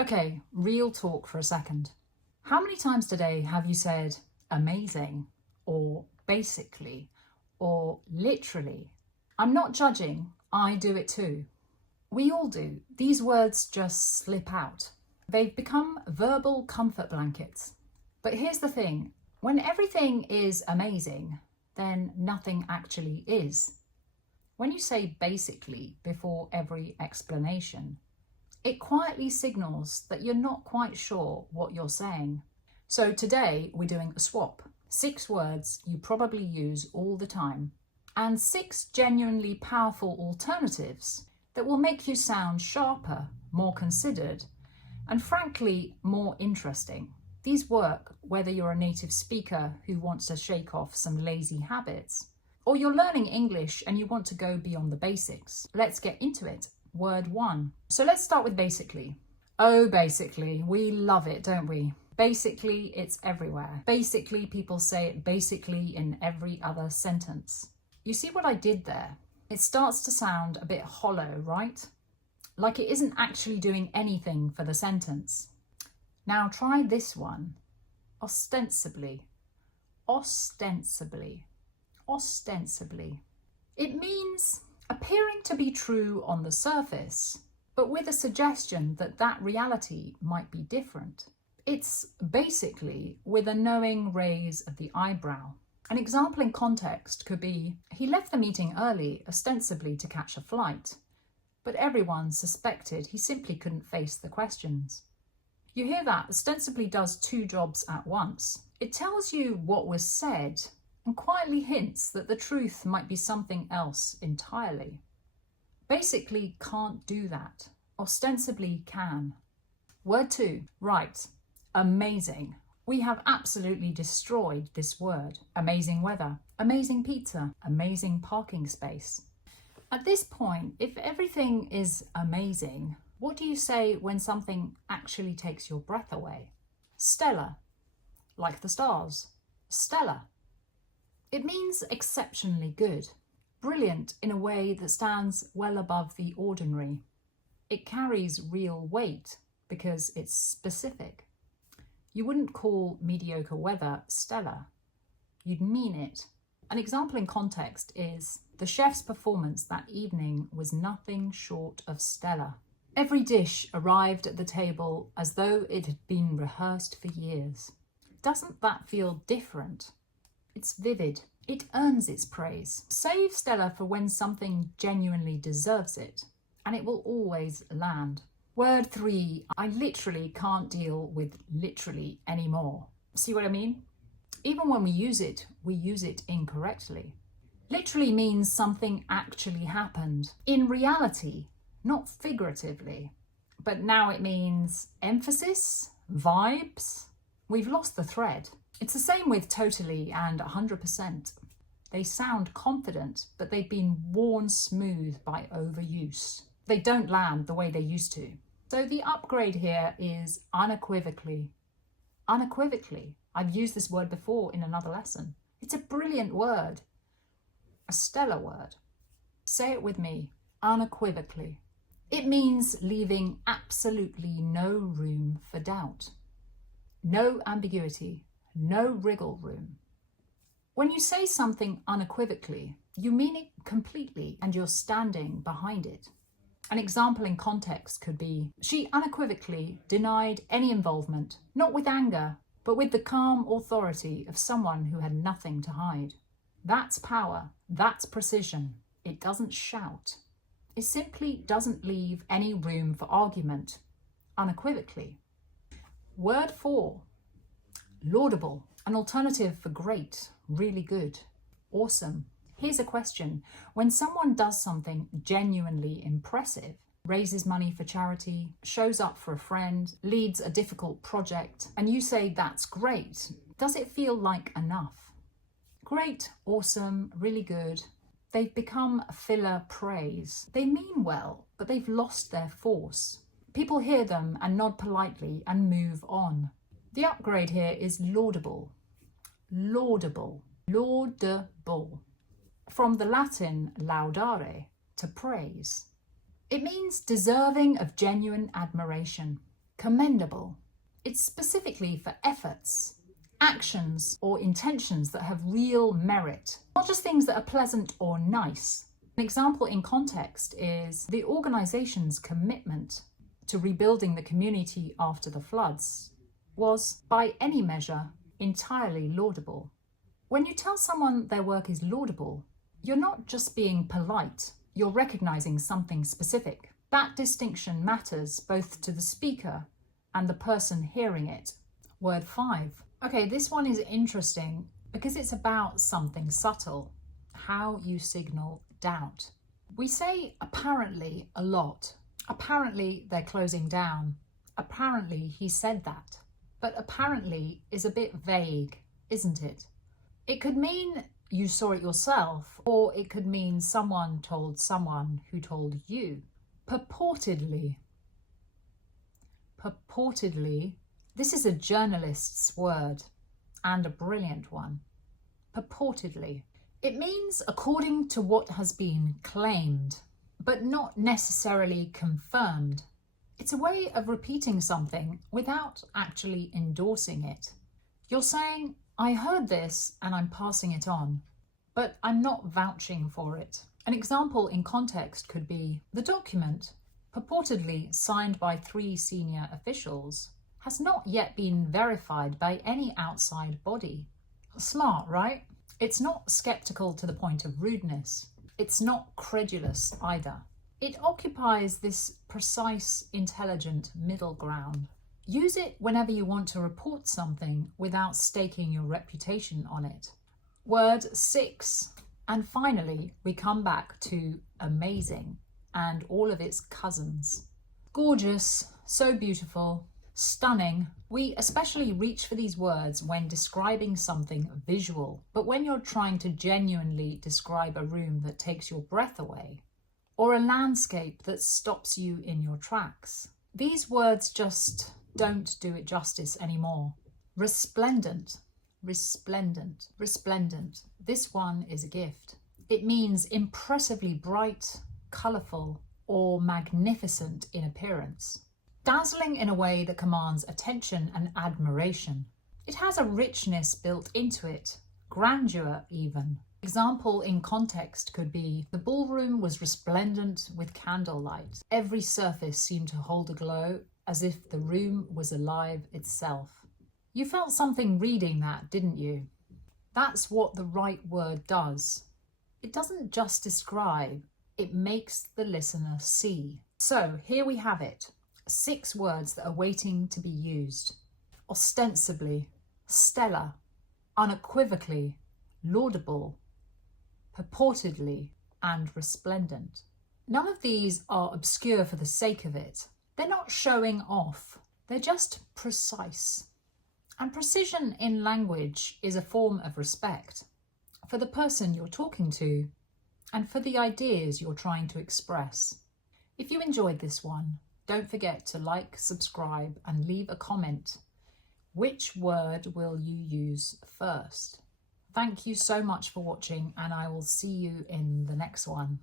Okay, real talk for a second. How many times today have you said amazing or basically or literally? I'm not judging, I do it too. We all do. These words just slip out. They've become verbal comfort blankets. But here's the thing, when everything is amazing, then nothing actually is. When you say basically before every explanation, it quietly signals that you're not quite sure what you're saying. So today we're doing a swap. 6 words you probably use all the time, and 6 genuinely powerful alternatives that will make you sound sharper, more considered, and frankly, more interesting. These work whether you're a native speaker who wants to shake off some lazy habits, or you're learning English and you want to go beyond the basics. Let's get into it. Word 1. So let's start with basically. Oh, basically. We love it, don't we? Basically, it's everywhere. Basically, people say it basically in every other sentence. You see what I did there? It starts to sound a bit hollow, right? Like it isn't actually doing anything for the sentence. Now try this one. Ostensibly. Ostensibly. Ostensibly. It means appearing to be true on the surface, but with a suggestion that that reality might be different. It's basically with a knowing raise of the eyebrow. An example in context could be, he left the meeting early, ostensibly to catch a flight, but everyone suspected he simply couldn't face the questions. You hear that ostensibly does 2 jobs at once. It tells you what was said and quietly hints that the truth might be something else entirely. Basically can't do that. Ostensibly can. Word 2. Right. Amazing. We have absolutely destroyed this word. Amazing weather, amazing pizza, amazing parking space. At this point, if everything is amazing, what do you say when something actually takes your breath away? Stellar, like the stars. Stellar. It means exceptionally good, brilliant in a way that stands well above the ordinary. It carries real weight because it's specific. You wouldn't call mediocre weather stellar. You'd mean it. An example in context is, the chef's performance that evening was nothing short of stellar. Every dish arrived at the table as though it had been rehearsed for years. Doesn't that feel different? It's vivid. It earns its praise. Save stellar for when something genuinely deserves it, and it will always land. Word 3. I literally can't deal with literally anymore. See what I mean? Even when we use it incorrectly. Literally means something actually happened. In reality, not figuratively. But now it means emphasis, vibes. We've lost the thread. It's the same with totally and 100%. They sound confident, but they've been worn smooth by overuse. They don't land the way they used to. So the upgrade here is unequivocally. Unequivocally. I've used this word before in another lesson. It's a brilliant word. A stellar word. Say it with me. Unequivocally. It means leaving absolutely no room for doubt. No ambiguity. No wriggle room. When you say something unequivocally, you mean it completely and you're standing behind it. An example in context could be, she unequivocally denied any involvement, not with anger, but with the calm authority of someone who had nothing to hide. That's power. That's precision. It doesn't shout. It simply doesn't leave any room for argument. Unequivocally. Word 4. Laudable. An alternative for great, really good, awesome. Here's a question. When someone does something genuinely impressive, raises money for charity, shows up for a friend, leads a difficult project, and you say that's great, does it feel like enough? Great, awesome, really good. They've become filler praise. They mean well, but they've lost their force. People hear them and nod politely and move on. The upgrade here is laudable. Laudable. Laudable. From the Latin laudare, to praise. It means deserving of genuine admiration, commendable. It's specifically for efforts, actions, or intentions that have real merit, not just things that are pleasant or nice. An example in context is the organization's commitment to rebuilding the community after the floods was, by any measure, entirely laudable. When you tell someone their work is laudable, you're not just being polite, you're recognizing something specific. That distinction matters both to the speaker and the person hearing it. Word 5. Okay, this one is interesting because it's about something subtle, how you signal doubt. We say apparently a lot. Apparently they're closing down. Apparently he said that. But apparently is a bit vague, isn't it? It could mean you saw it yourself, or it could mean someone told someone who told you. Purportedly. Purportedly. This is a journalist's word, and a brilliant one. Purportedly. It means according to what has been claimed, but not necessarily confirmed. It's a way of repeating something without actually endorsing it. You're saying, I heard this and I'm passing it on, but I'm not vouching for it. An example in context could be, the document, purportedly signed by 3 senior officials, has not yet been verified by any outside body. Smart, right? It's not skeptical to the point of rudeness. It's not credulous either. It occupies this precise, intelligent middle ground. Use it whenever you want to report something without staking your reputation on it. Word 6. And finally, we come back to amazing and all of its cousins. Gorgeous, so beautiful, stunning. We especially reach for these words when describing something visual, but when you're trying to genuinely describe a room that takes your breath away, or a landscape that stops you in your tracks, these words just don't do it justice anymore. Resplendent, resplendent, resplendent. This one is a gift. It means impressively bright, colourful, or magnificent in appearance. Dazzling in a way that commands attention and admiration. It has a richness built into it, grandeur even. Example in context could be, the ballroom was resplendent with candlelight. Every surface seemed to hold a glow, as if the room was alive itself. You felt something reading that, didn't you? That's what the right word does. It doesn't just describe, it makes the listener see. So here we have it. 6 words that are waiting to be used. Ostensibly, stellar, unequivocally, laudable, purportedly, and resplendent. None of these are obscure for the sake of it. They're not showing off. They're just precise. And precision in language is a form of respect for the person you're talking to and for the ideas you're trying to express. If you enjoyed this one, don't forget to like, subscribe, and leave a comment. Which word will you use first? Thank you so much for watching, and I will see you in the next one.